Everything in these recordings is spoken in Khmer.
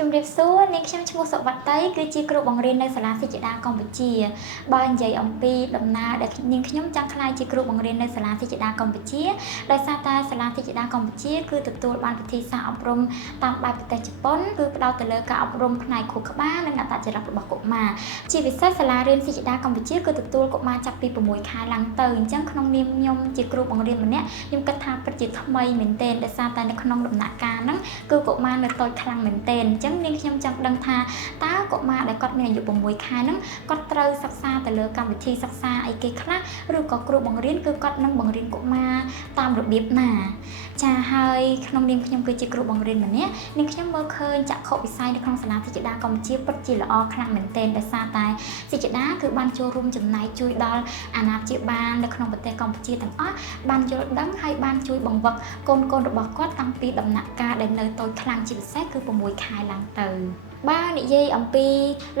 ជំរាបសួរនាងខ្ញុំឈ្មោះសុវត្ថីគឺជាគ្រូបង្រៀននៅសាលាសិស្សតាកម្ពុជាបើនិយាយអំពីដំណើរដែលនាងខ្ញុំចង់ក្លាយជាគ្រូបង្រៀននៅសាលាសិស្សតាកម្ពុជាដោយសារតែសាលាសិស្សតាកម្ពុជាគឺទទួលបានវិធីសាស្ត្រអប់រំតាមបែបប្រទេសជប៉ុនគឺផ្ដោតទៅលើការអប់រំផ្នែកខួរក្បាលនិងអត្តចរិតរបស់កុមារជាពិសេសសាលារៀនសិស្សតាកម្ពុជាគឺទទួលកុមារចាប់ពី6ខែឡើងទៅអញ្ចឹងក្នុងនាមខ្ញុំជាគ្រូបង្រៀនម្នាក់ខ្ញុំគិតថាពិតជាថ្មីមែនទែនដោយសារតែនៅក្នុងដំណាក់កាលហ្នឹងគឺកុមារនៅតូចខ្លាំងមែនទែនអញ្ចឹងនាងខ្ញុំចង់ដឹងថាតើកុមារដែលគាត់មានអាយុ6ខែហ្នឹងគាត់ត្រូវសិក្សាទៅលើកម្មវិធីសិក្សាអីគេខ្លះឬក៏គ្រូបង្រៀនគឺគាត់នឹងបង្រៀនកុមារតាមរបៀបណាចាហើយក្នុងនាមខ្ញុំគឺជាគ្រូបង្រៀនម្នាក់នាងខ្ញុំមើលឃើញចក្ខុវិស័យនៅក្នុងសាលាសិស្សតាកម្ពុជាពិតជាល្អខ្លាំងមែនទែនដោយសារតែសិស្សតាគឺបានចូលរួមចំណែកជួយដល់អាណាព្យាបាលនៅក្នុងប្រទេសកម្ពុជាទាំងអស់បានយល់ដឹងហើយបានជួយបង្វឹកកូនរបស់គាត់តាំងពីដំណាក់កាលដែលនៅតូចខ្លាំងជាពិសេសគឺ6ខែឡើងទៅបើនិយាយអំពី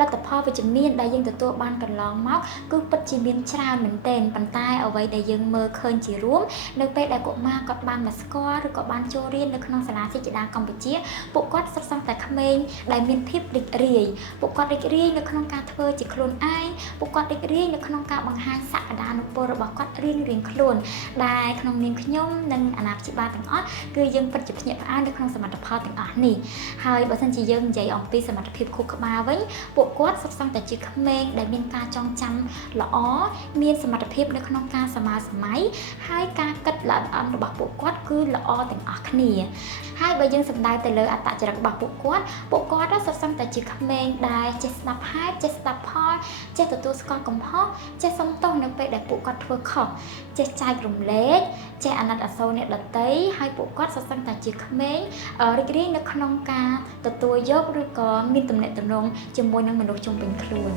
លទ្ធផលវិជ្ជមានដែលយើងទទួលបានកន្លងមកគឺពិតជាមានច្រើនមែនទែនប៉ុន្តែអ្វីដែលយើងមើលឃើញជារួមនៅពេលដែលកុមារគាត់បានមកស្គាល់ឬក៏បានចូលរៀននៅក្នុងសាលាសិស្សតាកម្ពុជាពួកគាត់សិក្សាតែក្មេងដែលមានភាពរីករាយពួកគាត់រីករាយនៅក្នុងការធ្វើជាខ្លួនឯងពួកគាត់រីករាយនៅក្នុងការបង្ហាញសក្តានុពលរបស់គាត់រៀងខ្លួនដែលក្នុងនាមខ្ញុំនិងអាណាព្យាបាលទាំងអស់គឺយើងពិតជាភ្ញាក់ផ្អើលនៅក្នុងសមិទ្ធផលទាំងអស់នេះហើយបើសិនជាយើងនិយាយអំពីសមត្ថភាពខួរក្បាលវិញពួកគាត់សុទ្ធសឹងតែជាក្មេងដែលមានការចងចាំល្អមានសមត្ថភាពនៅក្នុងការសម័យហើយការគិតល្អិតល្អន់របស់ពួកគាត់គឺល្អទាំងអស់គ្នាហើយបើយើងសម្ដៅទៅលើអត្តចរិតរបស់ពួកគាត់សុទ្ធសឹងតែជាក្មេងដែលចេះស្ដាប់ហេតុចេះស្ដាប់ផលចេះទទួលស្គាល់កំហុសចេះសុំទោសនៅពេលដែលពួកគាត់ធ្វើខុសចេះចែករំលែកចេះអាណិតអាសូរអ្នកដទៃហើយពួកគាត់សុទ្ធសឹងតែជាក្មេងរីករាយនៅក្នុងការទទួលយកឬក៏មានទំនាក់ទំនងជាមួយនឹងមនុស្សជុំវិញខ្លួន